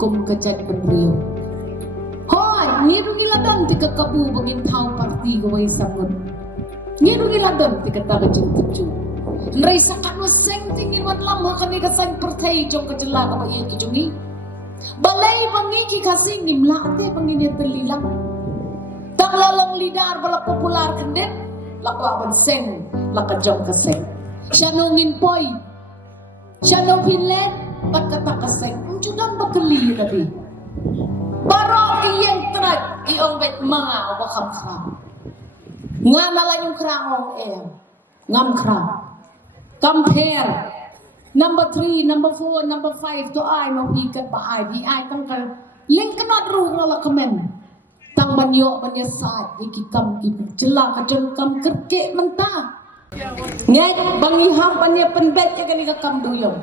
kum kecet penriu hoi ngiru giladon tika kabu bagin tau parti gawai sangun ngiru giladon tika taga jing tuju nrai sakan waseng tingin wan lam hakani kasang pertai jong kejela ka iya ki jongi balai bangi ki kasing nimla ate bangi ne telilang tang lalong lidar bala popular kendet lakwa ban seng laka jong kaseng syanongin poi syano pinlet bat kata kaseng unjudan bakeli nabi barok iyeng terat iong bet manga wakam kram ngana layung krangong ngam kram compare number 3 number 4 number 5 to I no hikat ba I di I tang ka link kanat ru ngala kamen tang banyo banyasat ikikam ki jela ka jengkam kerke mentah nget bangi ham panya penbet ya kani ka kam duyong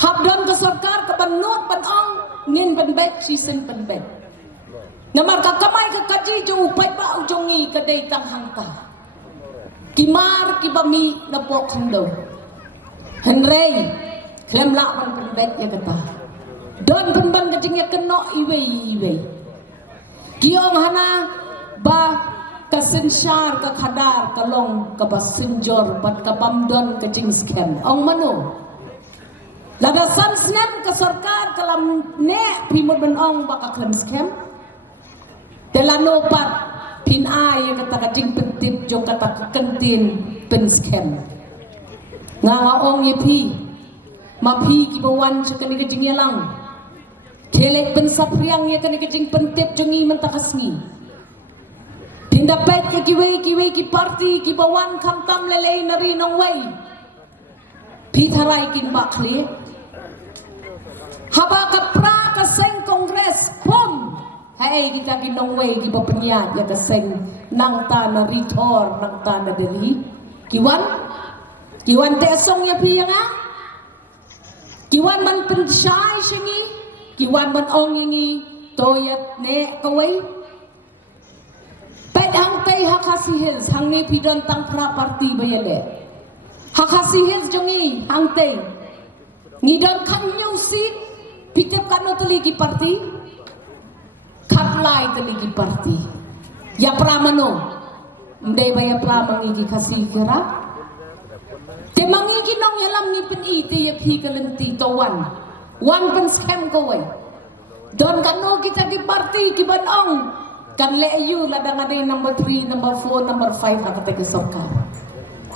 habdon ke sarkar ke panut panong ngin penbet season penbet namar ka kamai ka kaji jo upai ba ujongi ka dei tang hangta kimar ki bami na pok hando henrei klem la man penbet ya kata don penban ka jing ya keno iwe kiong hana ba kasensyar ka khadar kalong ka basenjor bat ka bamdon ka jing scam ong mano lada san snem ka sarkar kalam ne pimod ben ong ba ka klem scam delano pat pin ay kata ka jing pentip jong kata ka kentin pen scam nga ong ye pi ma pi ki bawan sa kani ka jing yalang kelek pen sapriang ye kani ka jing pentip jongi mentakasngi dapat ya kiwe ki parti ki bawan kam tam lele nari nong wei pitharai kin bakli haba ka pra ka seng kongres pom hai kita ki nong wei ki bapenya ya ka seng nang ta na ritor nang ta na Delhi kiwan te song ya pi nga kiwan man pensyai shingi kiwan man ong ngi toyat ne ka wei hang tay Hakasi Hills hang ne pidon tang pra parti bayale Hakasi Hills jongi hang tay ngidon kan nyusit pitep kano teligi parti kaplay teligi parti ya pramano mday baya pramangi kasi kira te mangi kinong yalam ni pen ite ya pi kalenti to one pen scam ko way don kano kita di parti ki banong kan le ayu ladang ada number 3 number 4 number 5 akate ke sarkar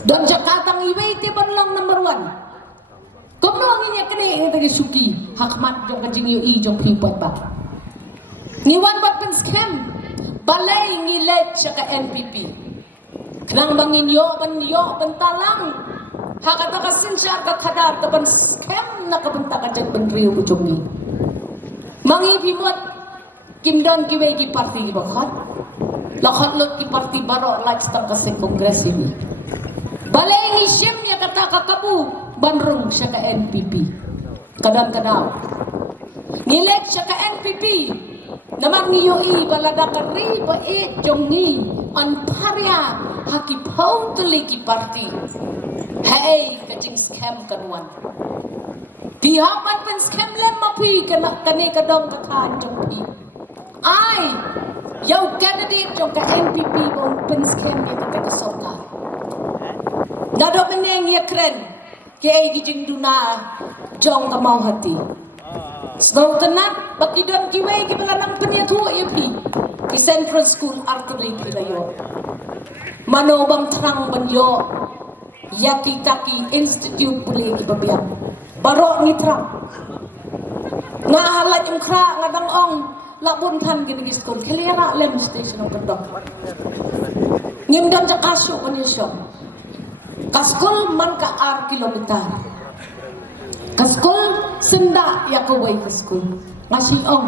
don Jakarta iwe te banlong number 1 komno nginya kene ini tadi suki hakmat jong kajing yu i jong pipot ba ngiwan bat pen scam balai ngilet sa ka NPP kanang bangin yo ban talang hakata ka sinsya ka khadar ka ban scam na ka banta ka jag ban riyo bujongi mangi pimot Kimdon kiwe ki parti ki bakhat lakhat lot ki parti baro lifestyle kasi kongres ini balay ni siyem ya kata kakabu banrung siya ka NPP kadang-kadang ngilek siya ka NPP naman niyo i balada ka riba jongi an parya haki pau tuli ki parti hey kajing scam kanuan dihapan pen scam lem mapi kana kane kadong kakan jongpi ai yau candidate jong ka NPP bon pen scam ya ka sarkar dado meneng ya kren ke gijing duna jong ka mau hati snow tenat bakidon kiwe ki balanang penyatu ya pi ki Central School Artery Pirayo mano bang terang banyo yaki taki institute puli ki babiang baro ngitra nga halat yung kra ngadang ong labun tan gini school kelera lem station of pendok ngimdan jakasyo kanyasyo kaskol man ka ar kilometer kaskol senda ya kaway kaskol ngasih ong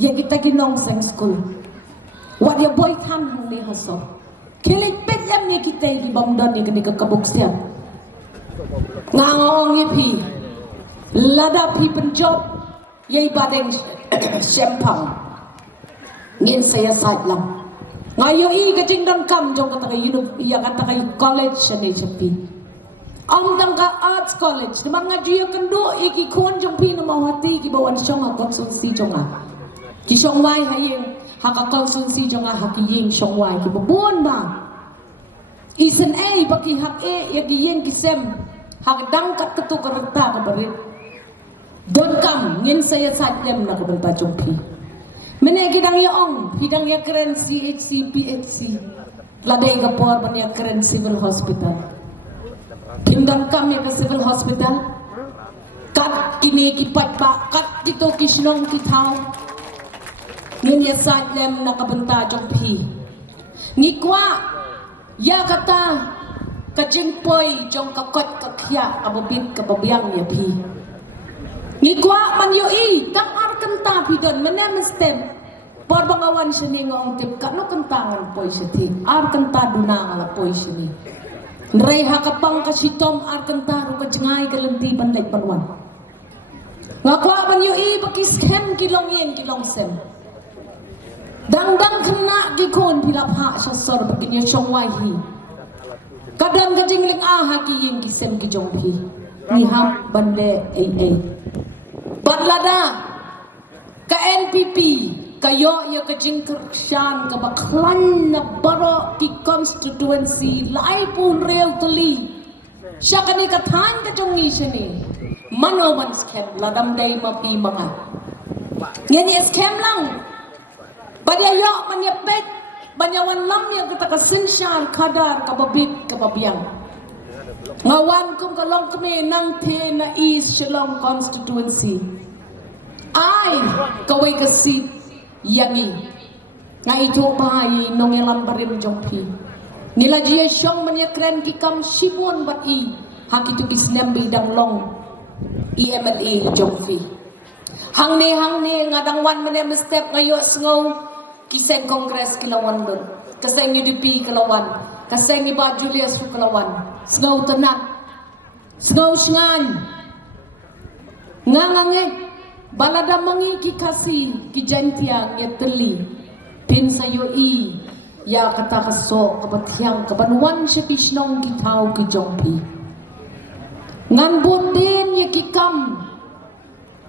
ya kita ginong seng school wadya boy tan ni haso kilik pet yam ni kita di bamdan ni kini kekabukstian ngawong ipi lada pi penjob yai badeng Sempang ngin saya sait lang ngayo i kajing dan kam jong kata kayo iya kata kayo college ni cepi tangka Arts College naman nga juya kendo iki kon jong pi na mawati ki bawan siyong ha konsulsi jong ha ki siyong wai hayeng haka konsulsi jong ha haki yeng siyong wai ki babon ba isen baki hak yagi yeng ki sem hak dangkat ketu kereta ka barit don kam ngin saya satlem na kabenta jong pi mene gidang ya ong hidang ya keren CHC PHC ladai ka por ban ya keren civil hospital Pindang kami ke civil hospital kat kini kipat ba kat kito kisnong kitaw nginya satlem nakabenta jong pi ngikwa ya kata kajingpoy jong kakot kakya ababit kababyang ya pi ngikwa man yo kang arkanta pi don menem stem por bangawan siya ni ngong tip kano kantangan poy siya ti arkanta dunang ala poy siya ni Ray hakapang kasitom arkantaro kajengay kalanti panday panwan. Ngakwa man yu baki skem kilong yen kilong sem. Dangdang kena gikon pilapha siya sor bagi niya siyong wahi. Kadang kajingling haki yen kisem kijong pi. Niham bande ay. Badlada ka NPP kayo ya kajing kersyan kabaklan na baro ki constituency lai pun real tuli siya kani katan kajongi siya ni manoman scam ladam day mapi mga yan yung scam lang badyayo manyapet banyawan lam ya kita kasinsyar kadar kababit kababiyang ngawan kung kalong kami nang te na is shalom constituency ay kaway kasit yangi nga ito bahay nong ilang barim jong pi nila jia syong manyakren kikam shibon bat hakitu kisnem bidang long EMLA jong pi hang ne ngadang wan manem step ngayo sngaw kiseng kongres kilawan don kaseng UDP kilawan kaseng iba Julius kilawan sngaw tanak sngaw shngan ngangange balada mangi ki kasi ki jantiang ya teli pin sayo ya kata kaso kabatyang kabanwan siya kisnong kitaw ki jongpi ngan budin ya kikam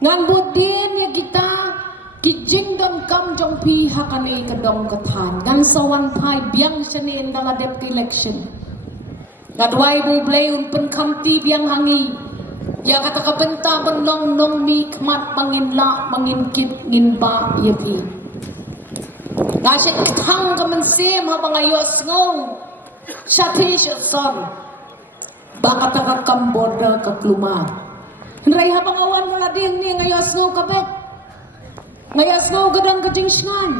ngan budin ya kita ki jingdon kam jongpi hakane kadong katan ngan sawan pai biang siya ni indala dep election ngadway bublay un penkamti biang hangi ya kata kabenta benong nong mi kmat manginla manginkit nginba yapi ngasik thang kaman sem ha bangayos ngo syati syasor baka taka kamboda kakluma ray ha bangawan wala ding ni ngayos ngo kabet ngayos ngo gadang kajingsngan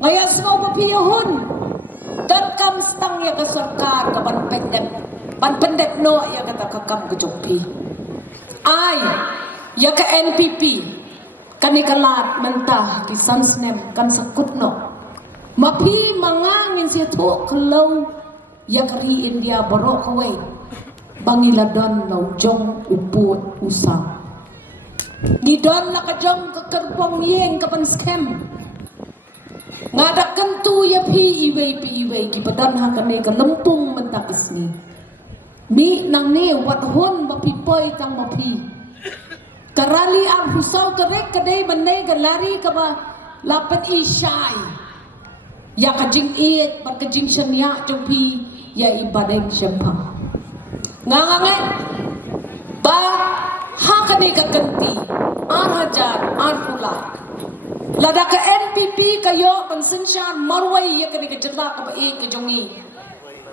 ngayos ngo papiyahon dan kam stang ya ka sarkar kapan pendek no ya kata kakam kejokpi ay ya ka NPP kanikalat mentah ki sansnem kan sakut no mapi mangangin siya to kalau ya kari India baro kaway bangiladon no jong uput usang didon nakajong kakerpong yeng kapan scam ngadak kentu ya pi iway ki padan hakane ka lempung mentakis ni mi nang ne wat hon mapipoy tang mapi karali ang husaw karek kadai bandai galari kaba lapat isyay ya kajing it par kajing syanya jompi ya ibadeng syempang ngangangat ba hakane kaganti ar hajar ar pula lada ka NPP kayo pansensyan marway ya kani kajela kaba kajongi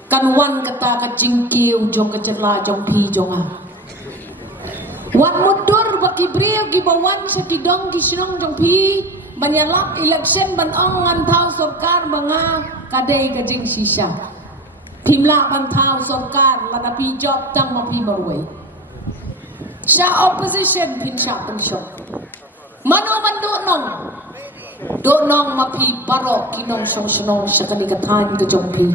kanwan kata ka jingkiw jong kajerla jong pi jonga wan mudur baki brio gibawan sa kidong gisinong jong pi banyalak election banong ngantau sarkar mga kadai ka jing sisa pimla bantau sarkar lada pi job tang mapi marway sa opposition pin siya pensyok mano man do nong mapi paro kinong song sa kanikatan ka jong pi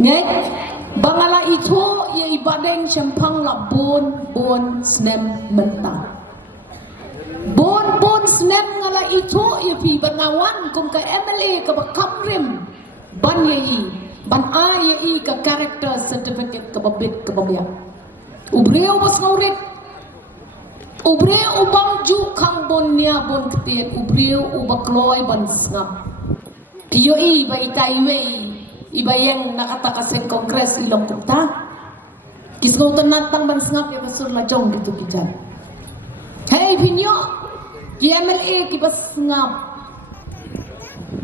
Nget bangala itu ya ibadeng sempang la bon snem mentang bon snem ngala itu ya pi banawan kum ka MLA ka bakamrim ban yai ban ay i ka character certificate ka babit ka babya ubreo bas ngaurit ubreo ubang ju kang bon niya bon ketiet ubreo ubakloy ban ngam piyo i ba itaiwei iba yang nakatakasin kongres ilong kumta kisgaw tanatang ban ngap ya basur la jong gitu kijan hey pinyo YMLA kibas ngap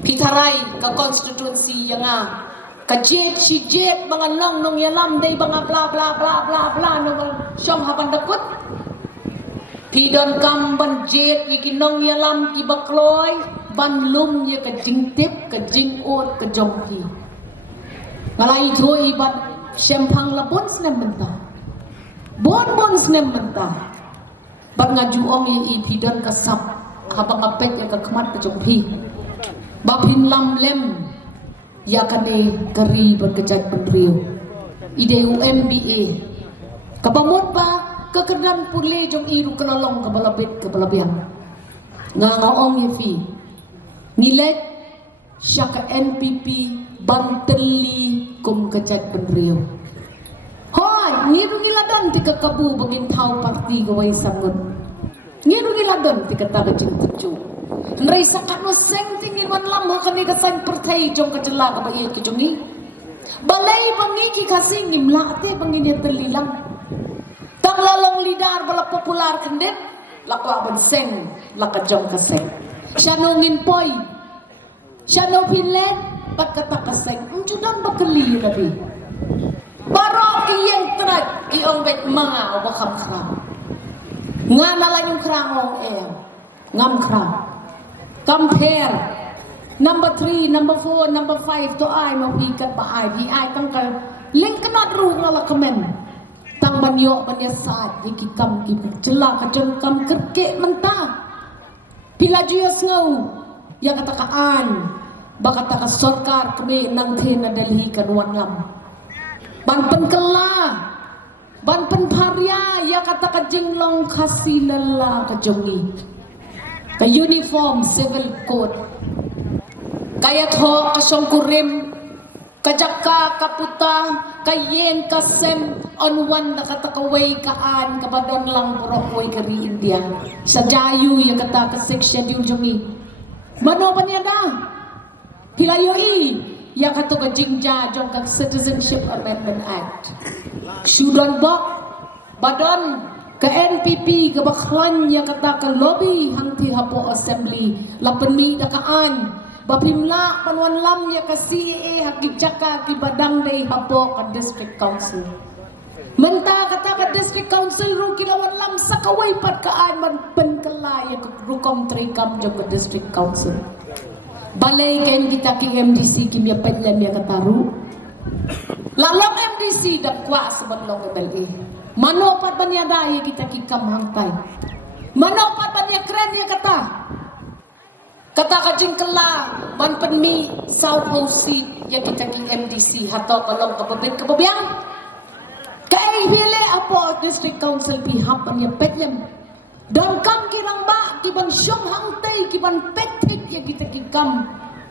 pitaray ka constituency yang ka jet si jet mga nong yalam day mga bla bla bla bla bla nung siyang hapan dakot pidon kam ban jet yikinong yalam kibakloy ban lum ya ka jingtip ka jingot ka jongki ngalai thoi ban sempang labon snem menta bon snem menta ban ngajuong i pidon ka sap habang apet ya ka kmat ka jongpi bapin lam lem ya kane kari berkejat penriu ide UMBA kapamot pa kekedan pule jong iru kelalong kebalabit kebalabiang ngaong yefi nilek syaka NPP banteli kum kejat penriu hoy ngiru giladon tika kabu bagin tau parti gawai sangun ngiru giladon tika tagajing tuju Nrai sakat no seng tingin wan lam hakani ka sang pertai jong ka jela ka bae ki jongi balai bangi ki kasing ngimla te bangi ne telilang tang lalong lidar bala popular kendet lakwa ban seng laka jong ka seng syano ngin poi syano pilen pat kata ka seng unjudan bakeli tadi barok ki yang terak ki ong bet manga wa kham khram ngana la yung krang ong ngam krang compare number 3 number 4 number 5 to ai ma pi kat ba ai pi ai tang ka link kanat ru ngala komen tang banyo banya sat ki kam ki jela ka jong kam kerke menta pila juyas ngau ya kata ka an ba kata ka sarkar kami nang thena Delhi kan wan lam ban pen kala ban pen pharia ya kata ka jinglong khasi lalla ka jongi ka uniform civil code kaya tho kasong kurim kajakka kaputa kayen kasem on one nakatakaway kaan kabadon lang burok way kari India sa jayu ya kata ka section yung jongi mano pa niya da hilayo i ya kato ka jingja jong ka Citizenship Amendment Act sudon bok badon ka NPP ka baklan ya kata ka lobby hangti hapo assembly lapenmi dakaan bapimla panwan lam ya ka CA hakijaka ki badang day hapo ka district council menta kata ka district council ru kilawan lam sakaway pat kaan man penkala ya ka rukom trikam jong ka district council balay ken kita ki MDC ki mi pedlem ya kataru lalong MDC dakwa sabatlong MLA manopat banya daya kita kikam hangtai manopat banya keren ya kata kajing kela ban penmi South House ya kita ki MDC hatau kalong kababit kababiang kai bile apo district council pihak banya petlem dan kam kirang ba kiban syong hangtai kiban petik ya kita kikam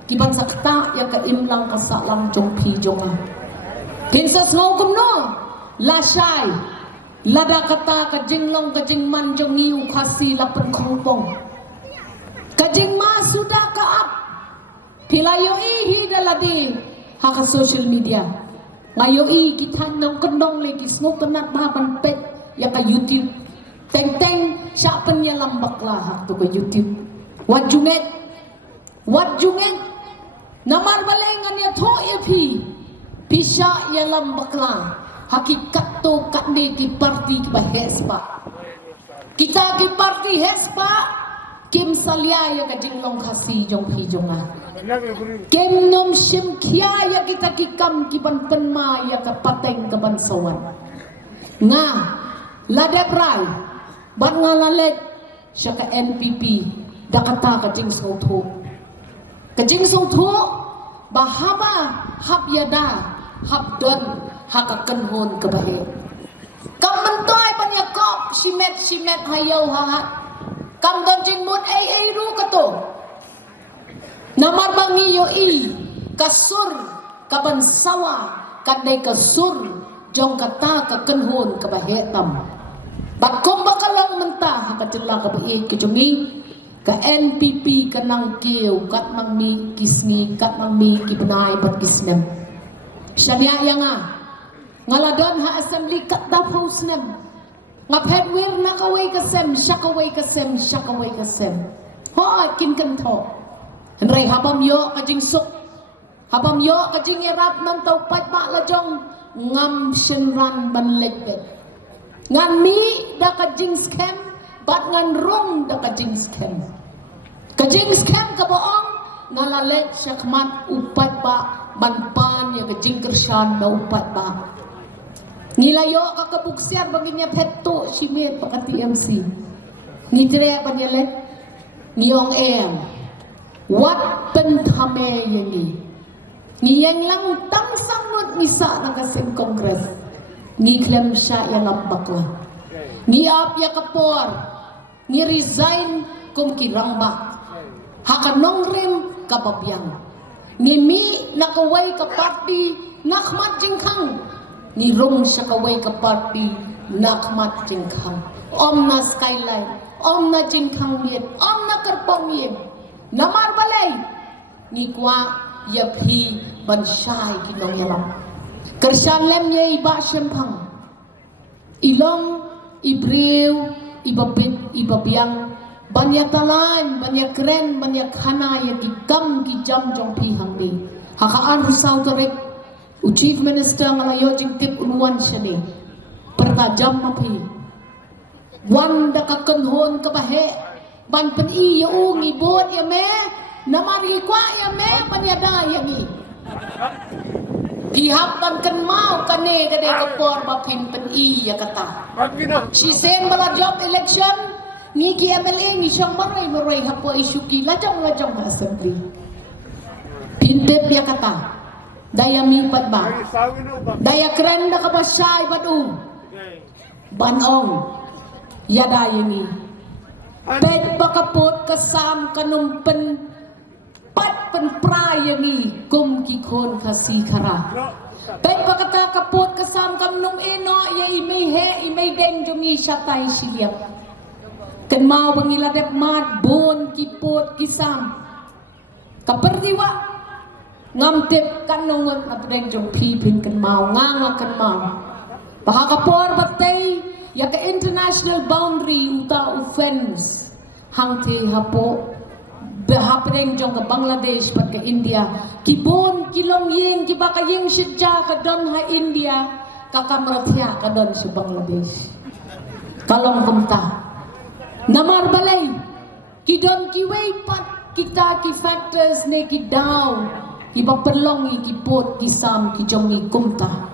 kiban sakta ya ka imlang kasalang jong pi jonga kinsas ngogum no lasai lada kata kajinglong kajingman jong iu khasi lapen kongpong kajingma sudah ka up pilayo ihi daladi haka social media ngayo i kita nong kendong lagi snow kenat mahapan pet ya ka YouTube teng siapen ya lambak lah tu ka YouTube what junget namar balengan ya tho pi pisha ya lambak lah hakikat to kami ki parti ki hespa kita ki parti hespa kim salia ya ka jinglong khasi jong hi jonga kim nom sim khia ya kita ki kam ki ban penma ya ka pateng ka ban sawan nga ladeprai ban ngalalet sya ka NPP dakata ka jing sotho bahaba hab yada hab don hakakan hon kebahe kam mentoy panyakop simet hayaw hahat kam don jing mut ru kato namar bangi yo i kasur kaban sawa kadai ka sur jong kata ka kenhon ka bahetam bakom bakalang mentah ka jela ka bai ke jongi ka NPP ka nang kiu kat mang mi kisngi kat mang mi kibnai pat kisnem syamia yanga ngaladon ha assembly kat dap hausnem ngapet wir nakaway kasem syakaway kasem ho kin kan tho henry habam yo kajing suk habam yo kajing erap nan tau pat ba la jong ngam shenran ban lekbet ngan mi da kajing scam bat ngan rong da kajing scam ka boong ngalalet syakmat upat ba ban pan ya kajing kershan da upat ba nilayo ka kabuksiar baginya petto simet pakati MC ni tre panyalet niong em wat penthame yani ni yang lang tang sangut misa nakasim kongres ni klem sya ya lambakla ni ap ya kapor ni resign kum kirangba hakanong rem kababyang ni mi nakaway ka party nakmat jingkang ni rong siya kaway ka party nakmat jingkang om na skyline om na jingkang liet om na karpong yem namar balay ni kwa yaphi banshay kinong yalam kersyan lem ye iba syempang ilong ibriw ibabit ibabiyang banyak talan banyak keren banyak khana ya gigam gijam jong pihang ni hakaan rusaw tarek Chief Minister ngalayo jing tip unuan siya ni pertajam mapi wanda kakenhon kabahe ban pen i yung ibot ya me namari kwa ya me panyada ya ni ihap ban kan mau kane kade kapor bapin pen i ya kata she said bala job election ni ki MLA ni siyang maray hapo isuki lajang assembly pindep ya kata daya mipat ba daya keren da kabasyay badung banong yada ini pet bakapot kasam kanumpen pat pen prayami kum kikon kasi kara pet bakata kapot kasam kamnum eno ya imay he imay den jumi syatay siliap kan mau bangiladep mat bon kipot kisam kaperdiwa ngamtip kan nungut na pedeng jong pipin kan mau nganga kan mau bahakapor batay ya ka international boundary uta offense hangte hapo bahapedeng jong ka Bangladesh pat ka India kibon kilong yeng kibaka yeng sidja ka don ha India kakamratya ka don sa Bangladesh kalong kumta namar balay kidon kiway pat kita ki factors ne ki down iba perlong ikipot kisam kijongi kumta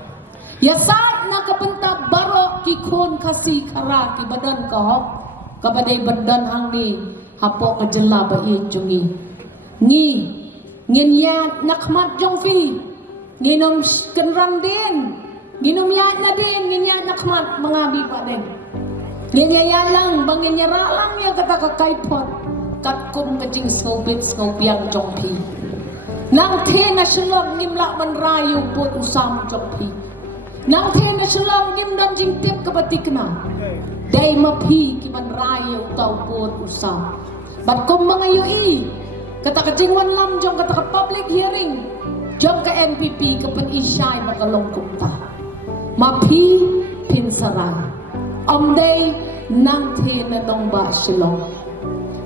ya saat nakapenta baro kikon kasi kara kibadan kahok kabaday badan hang ni hapo kajela ba jongi ni ngenya nakmat jongfi nginom kenrang din nginom ya na din ngenya nakmat mangabi pa din ngenya ya lang bangenya ralang ya kata kakaipot katkum kajing skobit skobiang jongpi nang the na shalom nimla man rayu pot usam jokpi nang the na shalom nim dan jing tip kabatikna dai mapi ki man rayu tau pot usam bat kom mga yoi kata ka jingwan lam jong kata ka public hearing jong ka NPP ka pan isyay makalong kumta mapi pinsaran day nang the na dong ba shalom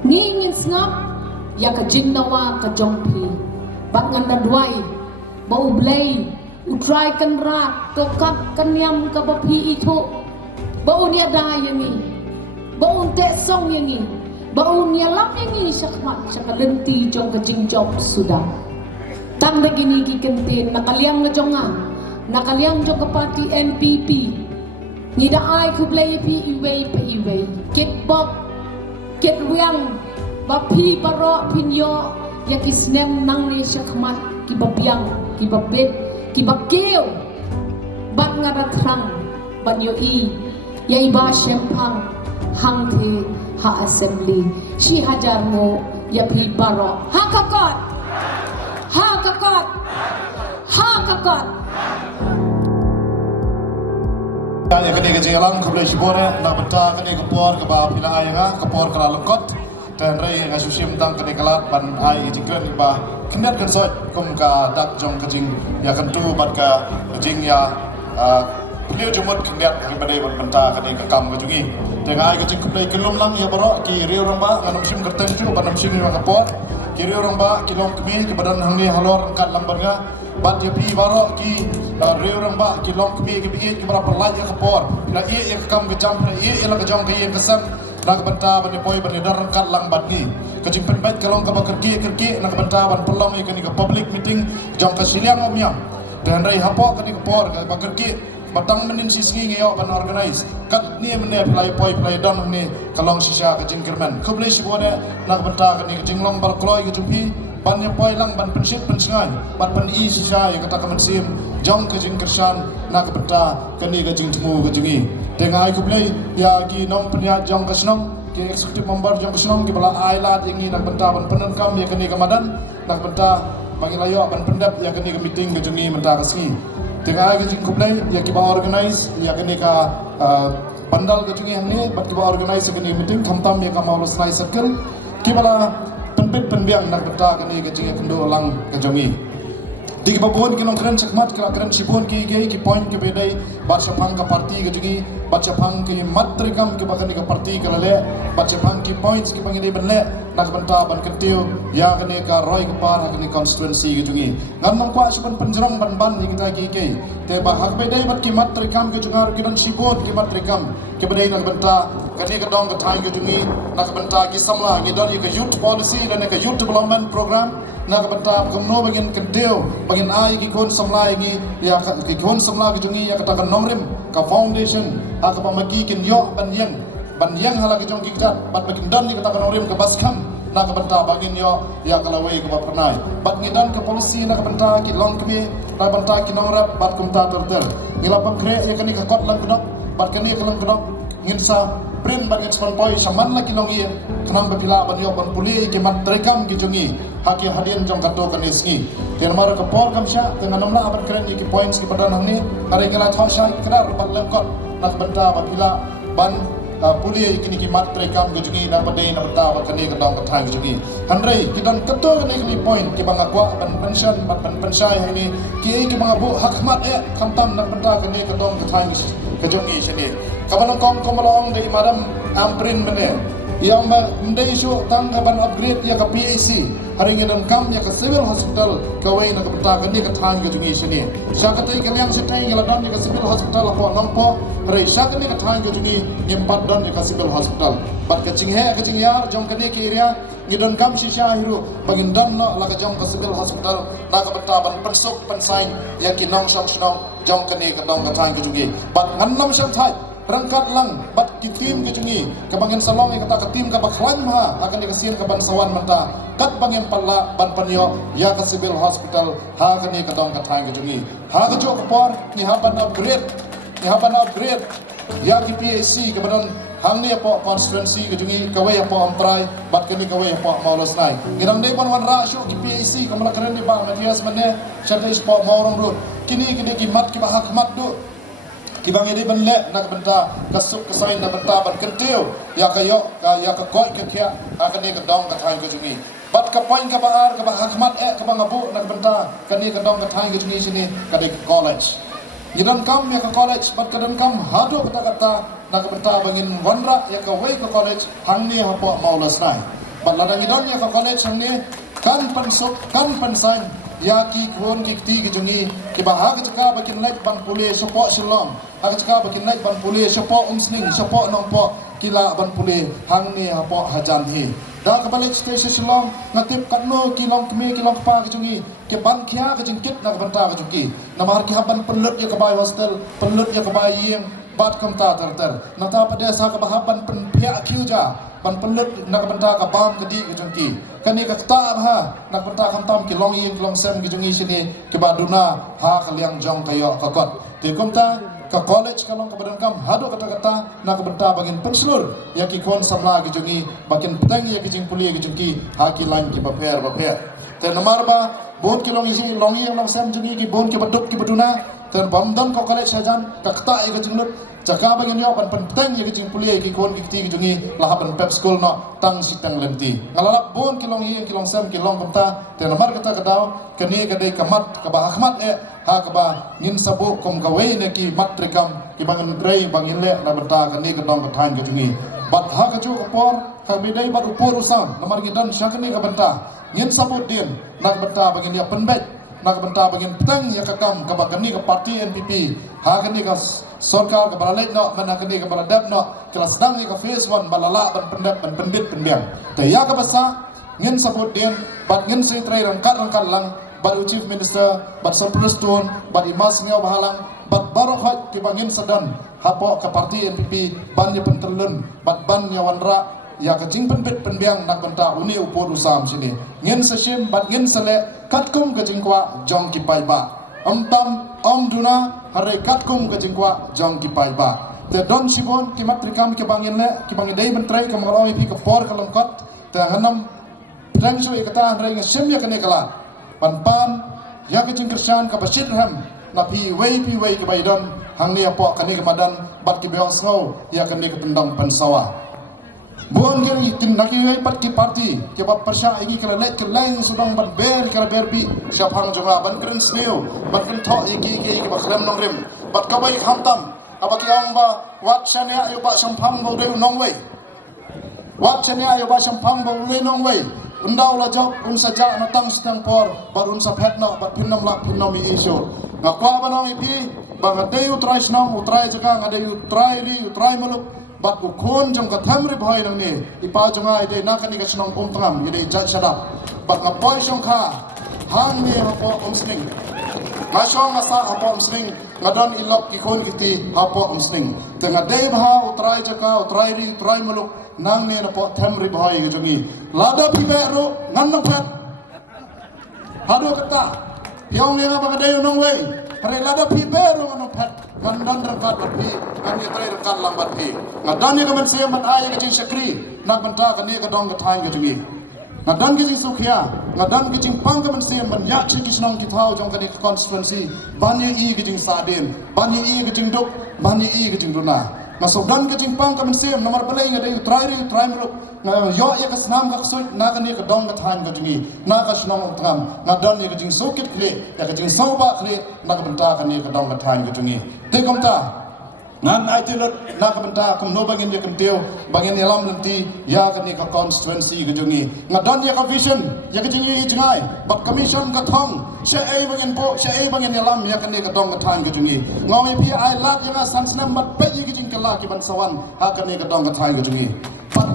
ngingin ngap ya ka jingnawa ka jongpi bat ngan dadway baublay utray kan rat tokat kanyam kabapi itu bau niya da yangi bau te song yangi bau niya lam yangi syakmat syakalenti jong kajing job sudah tang begini kikentin nakaliang na jonga nakaliang jong kapati NPP nida ay kublay pi iway kit bok kit wiang bapi baro pinyo ya kisnem nang ni syakmat kibabyang kibabit kibakil bat ngaratrang banyo i ya iba syempang hangte ha assembly si hajar mo ya pi baro ha kakot ha hakot. Ya kini kejalan kemudian sibore nak benta kini kepor ke bawah pila ayah kepor ke dalam kot dan rei ngasusim tang kini kelat ban ai jikren bah kendat kensoi kum ka dak jong kejing ya kentu bat ka kejing ya beliau jumut kendat hari badai benta kini ke kam kejungi dengan ai kejing keplay kelum lang ya borok ki riu ramba nganam sim kerten tu banam sim yang kepor ki riu ramba kilom kemi ke badan hangni halor angkat lambarga bat ya pi baro ki riu ramba ki long kemi ki bigi ki berapa lagi ke por la ye ke kam ke jam la ye la ke jong ke ye kesan nak benta ban poi ban dar kat lang bat ni ke jimpen bat kalong ke kerki nak benta ban pelong ye ke ni ke public meeting jong ke siliang omnya dan rai hapo ke ni ke por ke ba kerki batang menin sisi ngi yo ban organize kat ni mene play poi play dan ni kalong sisa ke jingkerman kuble sibode nak benta ke ni ke jinglong bar kloi ke jumpi ban yang poi lang ban pensit pensingai ban pen i sisa yang kata kemensim jong ke jing kersan nak benta keni ke jing temu ke jingi dengan ai kublai ya ki nom penya jong ke senong ki eksekutif member jong ke senong ki bala ai lat ingi nak benta ban penen kam ya keni ke madan nak benta bagi layo ban pendap ya keni ke meeting ke jingi menta ke singi dengan ai ke jing kublai ya ki ba organize ya keni ka pandal ke jingi ni bat ki ba organize keni meeting kamtam ya ka maulus nai circle ki bala penbiang nak benta kini kecing kendo lang kejongi. Di babon kinong keren sekmat keren sipon ki point ke bedai baca pang ke parti kejongi baca pang ke matrikam ke bahkan ke parti ke lele baca pang ki points ke pangini benle nak benta ban ketiu ya kini ke roy ke par kini constituency kejongi ngan nong kwa sipan penjerong ban ni kita ki te bahak bedai bat ki matrikam ke jongar kiran sipon ki matrikam ke bedai nak benta kini ke dong ke time kejongi nak benta ki samla ngidon ke youth policy dan ke youth development program nak benta kemno bagian ketiu bagian ai ki kon samla ngi ya ki kon samla kejongi ya katakan nomrim ka foundation ak pamaki kin yo ban yang hala ke jong ki kat bat bagian dan ni katakan nomrim ke baskam nak benta bagian yo ya kalawai ke pernai bat ngidan ke polisi nak benta ki long kemi nak benta ki nomrap bat kumta terter ngila pangkre ya kani ka kot lang kedok bat kani ka lang kedok ngin sa print ban expon poi saman la kilong ye kenang bepila ban yo ban puli ke mat trekam ki jongi haki hadian jong kato kanisngi ten mar ke por kam sha dengan namla abat keren ki points ki padan hangni are ngela thau sha krar ban lengkot nak benta bepila ban puli kini ki mat trekam ki jongi nak badai nak benta ban kani ke dong ka thang jongi handrei ki dan kato kani ki point ki bang akwa ban pension ban pensai hani ki bang abu hakmat kamtam nak benta kani ke dong ka thang ke jongi sini kapan kong komalong dari madam amprin bene yang mendai isu tang kapan upgrade ya ke PAC hari ini dan kam ya ke civil hospital kawai nak bertahan ni ke tang ke jungi sini syakatai kalian setai ngeladan ya ke civil hospital apa nampo hari syakat ni ke tang ke jungi nyempat dan ya ke civil hospital bat kecing ya jom ke ke area ni dan kam sisya hiru bagin dan no la ke jom ke civil hospital nak bertahan pensuk pensain ya ki nong shong jom ke dong ke tang ke jungi bat ngannam syam thai rangkat lang bat ki tim ke jungi ke bangen salong yang kata ke tim ke baklan ha akan dikasian ke bansawan menta kat bangen pala ban panyo ya ke civil hospital ha ke ni ke dong ke thai ke jungi ha ke jo ke por ni haban upgrade ya ki PAC ke badan hang ni apa constituency ke jungi ke we apa amprai bat ke ni ke we apa maulos nai ngirang dei ban wan ra syo ki PAC ke mala keren ni ba Matias mane chatai sport maurong road kini ki mat ki bahak mat du kibang ini benle nak benta kasuk kesain nak benta ban kentiu ya kayo ya ka koi ke kia akan ni kedong ke thai ke jungi bat ka poin ka baar ka hakmat ke bang abu nak benta kani kedong ke thai ke jungi sini ka de college jidan kam ya ka college bat kadan kam hado kata nak benta bangin wanra ya ka wei ke college hang ni hapo maulas nai bat ladang jidan ya ka college hang ni kan pensuk kan pensain ya ki kon ki ti ki jungi ki bahag chaka bakin naik ban puli sopo silom hag chaka bakin naik ban puli sopo umsning sopo nongpo kila ban puli hang ni hapo hajan hi da ka balik station silom ngatip katno kilong kemi kilong pa ki jungi ki ban khia ka jingkit nak banta ka jungi namar ki haban pelut ya ka bai hostel pelut ya ka bai yeng bat kam ta ter nata pada sa ka bahaban pen pia kiuja ban pelut nak banta ka bam ke di ka jungi kani ka ta ha nak banta kam tam ki long yeng long sem ki jungi sini ki baduna ha kaliang jong kayo ka kot ti kumta ka college kalong ka badan kam hado kata nak banta bagin penslur ya ki kon samla ki jungi bakin petang ya ki jing puli ki jungi ha ki lain ki baper te namar ba bon ki long isi long yang long sem jengi ki bon ki baduk ki baduna dan bamdam ko college sajan kakta i jingut jaka bangin yo pan penteng ye jing pulia ki kon ki ti jungi lah ban pep school no tang sitang lenti ngalalap bon ki long ye ki long sem ki long kamta te namar kata kadau kani kadai kamat ka ba ahmat ha ka ba ngin sabu kom ka wei ne ki matrikam ki bangin grei bangin le na bata kani ka dong ka than ki jungi bat ha ka ju ka por ka midai bat upur usam namar ki dan syakani ka banta ngin sabu din nak bata bangin ya penbet nak benta bagian petang ya kakam kabakani ke parti NPP hakani ke sorkar ke balalet no manakani ke baladap no kelas sedang ke phase 1 balala ban pendap ban pendit penbiang taya ke basa ngin support din bat ngin sei trai rangkat lang bat chief minister bat surplus tun bat imas ngau bahalang bat barok hot ki bangin sedan hapo ke parti NPP ban ni pentelun bat ban nyawanra ya kajing penbit penbiang nak benta uni upur usam sini ngin sesim bat ngin sele katkum kajing kwa jong ki pai ba om duna hare katkum kajing kwa jong ki pai ba te don sibon ki matrikam ki bangin le ki bangin dei mentrai ke maloi pi ke por ke lengkot te hanam drang so ikata hare ngesim ya kene kala pan ya kajing kersan ka basit ham na pi wei ke baidon hang ni apo kane ke madan bat ki beong snow ya kane ke pendang pensawa buan kiri tinaki wei pat ki parti ke bab persya igi kala let ke lain sudang ban ber kala berbi siap hang jonga ban kren sneu ban ken tho igi ke bakram nong rim bat ka bai hamtam abaki ang ba wat chania ayo ba sampang bo de nong wei wat chania ayo ba sampang bo de nong wei undau la job un saja na tang stang por bar un sa phet no bat pinnam la pinnam i isu ngakwa banong ipi bang ade utrai snong utrai jaka ngade utrai ri utrai muluk bat ku khon jong ka thamri bhai nang ni ipa jonga ide nakani ka snong tangam ide jaj sadap bat ngapoi song kha hang ni hapo sning masong asa hapo sning ngadon ilok ki khon kiti hapo sning tengah dei bha utrai jaka utrai ri utrai muluk nang ni hapo thamri bhai ge jongi lada pibe ro ngan nang phat hado kata yong ni ba dei nong wei hare lada pibe ro ngan phat gandan rangkat bati kami trai rangkat lambat ki ngadan ni kaman siam ban ay ke sakri nak banta kani ka dong ka thang ke jungi ngadan ke jing sukhia ngadan ke jing pang kaman siam ban ya chi kisnong ki thau jong kani constituency ban ye i ke jing sadin ban ye i ke jing duk ban ye i ke jing duna na sodan ke jing pang kaman siam nomor balai ngade utrai muluk na yo ya ka snam ka sui na kani ka dong ka thang ke jungi na ka snong tram ngadan ni ke jing sukit kle ya ke jing soba kle na ka banta kani ka dong ka thang ke jungi te komta ngan ai tilot na ka benta kum no bangin ye kenteu bangin yalam nanti ya ka ni ka constituency ke jungi ngadon ye ka vision ya ka jingi jingai bat commission ka thong she ai bangin po she ai bangin yalam ya ka ni ka dong ka thang ke jungi ngomi pi ai lat ya sansnam mat pe ye ke jing kala ki ban sawan ha ka ni ka dong ka thang ke jungi pat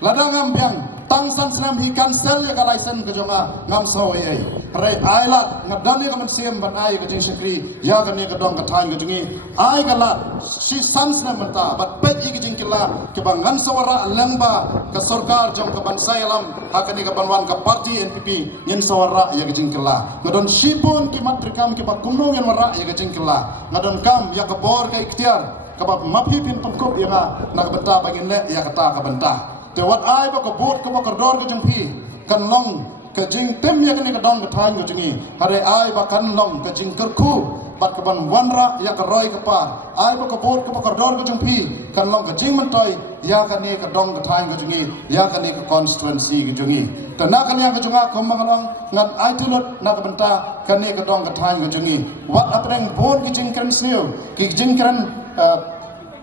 ladang ambiang tang sansnam hi cancel ya ka license ke jonga ngam so ai rai ailat ngadani ka mensiam ban ai ka jing sakri ya ka ni ka dong ka thang ka jingi ai ka lat si sansnam menta bat pet i ka jing kila ke bangan sawara lengba ka sarkar jong ka ban sayalam ha ka ni ka banwan ka parti NPP yen sawara ya ka jing kila ngadon sipon ki matrikam ki ba kumno yen wara ya ka jing kila ngadon kam ya ka bor ka ikhtiar ka ba mapi pin pangkop ya na ka benta bangin le ya ka ta ka benta te wat ai ba ka bot ka ba ka dor ka jing pi kan long ke jing tem ya kani ka dong ka thang ka jingi hare ai ba kan long ke jing kerku bat ka ban wanra ya ka roi ka par ai ba ka bot ka ba ka dor ka jing pi kan long ka jing mentoi ya kani ka dong ka thang ka jingi ya kani ka constituency ka jingi ta na kan yang ka junga ko mangalong ngan ai tulot na ka benta kani ka dong ka thang ka jingi wat apreng bon ki jing kan sniu ki jing kan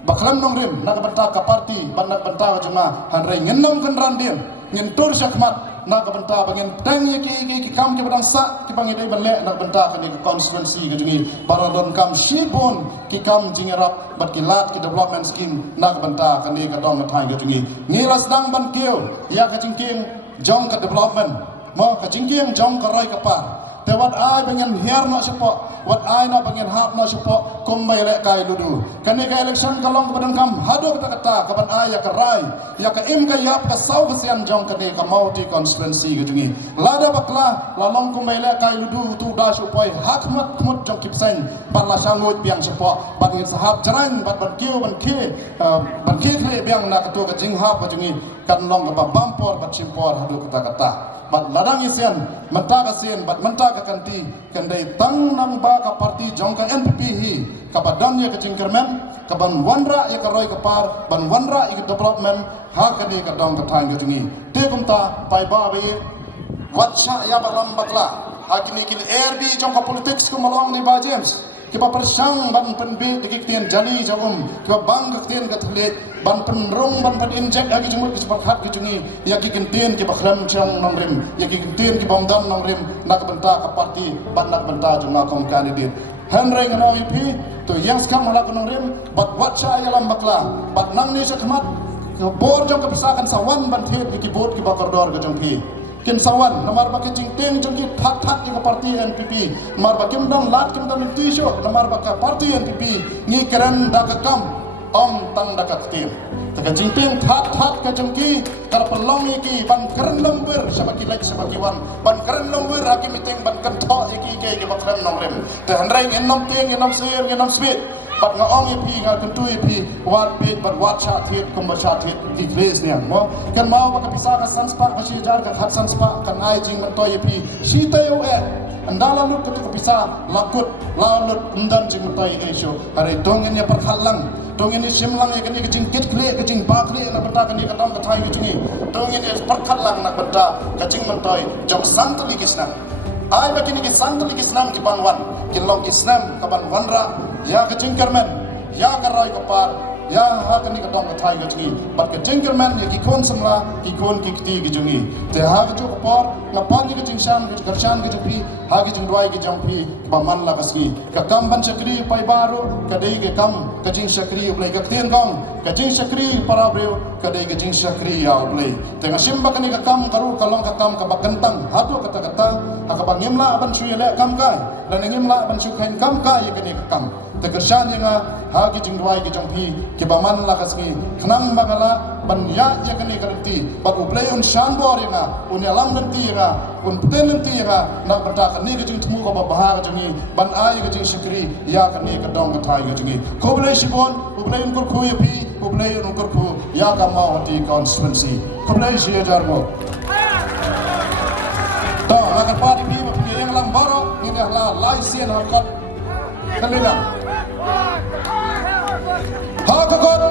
bakram nong rim na ka benta ka parti ban na benta ka junga han rei ngenom kan randim ngin tur syakmat na ka benta bangin tang ye ki kam ke badang sa ki bangi dei ban le na benta ka ni constituency ka jungi baradon kam shibon ki kam jingerap bat ki lat ki development scheme na ka benta ka ni ka dong ka thai ka jungi ni las dang ban keu ya ka jingking jong ka development mo ka jingking jong ka roi ka par te wat ai pengen hiar no sepo wat ai no pengen hap no sepo kumbai lek kai ludu kani ka election kalong kepadang kam hadu kata kaban ai ya kerai ya ka im ka yap ka sau kesian jong kani ka mau di constituency ke jungi lada bakla lalong kumbai lek kai ludu tu da supoi hak mat mut jong kipseng ban la sangut biang sepo ban ngin sahab jarang ban kiu ban ki kle biang na ketua ka jing hap ka jungi kan long ka bampor bat simpor hadu kata bat ladang isian menta kasian bat menta ka kanti kendai tang nang ba ka parti jong ka NPP hi ka badan ya ka jingkermen ka ban wanra ya ka roi ka par ban wanra ya ka development ha ka di ka dong ka thang ka jungi te kumta pai ba be watcha ya balam bakla ha kini kil RB jong ka politics ku malong ni ba James kiba persang ban penbe dikiktian jali jagum kiba bang kaktian ka thlek ban penrong ban pen inject agi jumur kisbar khat ki jungi ya ki kintien ki bakhram chang nongrim ya ki kintien ki bomdan nongrim nak benta ka parti ban nak benta junga kom candidate henry ngano ipi to yang skam malak nongrim bat watcha yalam bakla bat nang ni sakmat ke bor jong ka pisakan sawan ban thet ki bot ki bakordor ka jongpi kin sawan namar ba ke jingteng jongki thak thak ki parti NPP namar ba kim dan lat kim dan tisho namar ba ka parti NPP ni keren da ka kam om tang da ka tim taka jingteng thak thak ka jongki kar pelong iki ban keren lembur sabaki lek sabaki wan ban keren lembur hakim miteng ban kan tho iki ke bakram nongrem te handrai enom teng enom ser enom spit bat ngaong ipi ngal kentu ipi wat bit bat wat chat hit kumba chat hit di place ni mo kan mau ba kapisa ka sanspa ka si jar ka khat sanspa kan ai jing man to ipi si tayo andala lut ka kapisa lakut lalut undan jing man to e sho are dongen ya perkhalang dongen ni simlang ya kan ni jing kit kle ka jing ba kle na bata kan ni ka dong ka thai jing dongen ni perkhalang na bata ka jing man to jong santali kisna ai ba kini ki santali kisnam ki banwan kilong kisnam ka banwanra ya ke jingkermen ya ke roi kopar ya ha ke ni ke dong ke thai ke chingi bat ke jingkermen ya ki kon samla ki kon ki kti ki jungi te ha ke jo kopar na pan ki jingshan ke karshan ke japi ha ke jingdwai ke jampi ba man la kaski ka kam ban chakri pai baru ka dei ke kam ka jing chakri ublai ka tien gong ka jing chakri para breu ka dei ke jing chakri ya ublai te ngasim ba ke ni ka kam karu kalong ka kam ka bakentang hatu kata kata ka ba ngimla ban shuile kam kai lan ngimla ban shukhain kam kai ke ni ka kam tegershan yang hagi jingdwai ki jongpi ki baman la kasmi khnang magala ban ya ya kani garanti bak ublai un shan bor yang un alam nanti yang un peten nanti yang nak berta kani ki jing temu ko bahar jangi ban ai ki jing shikri ya kani ka dong ka thai ki jangi ko ublai shibon ublai un kur khu ya pi ublai un kur khu ya ka mau hati constituency ko ublai shi jarbo to akan pari pi yang lam baro ni la lai sien hakot kalila ha kakot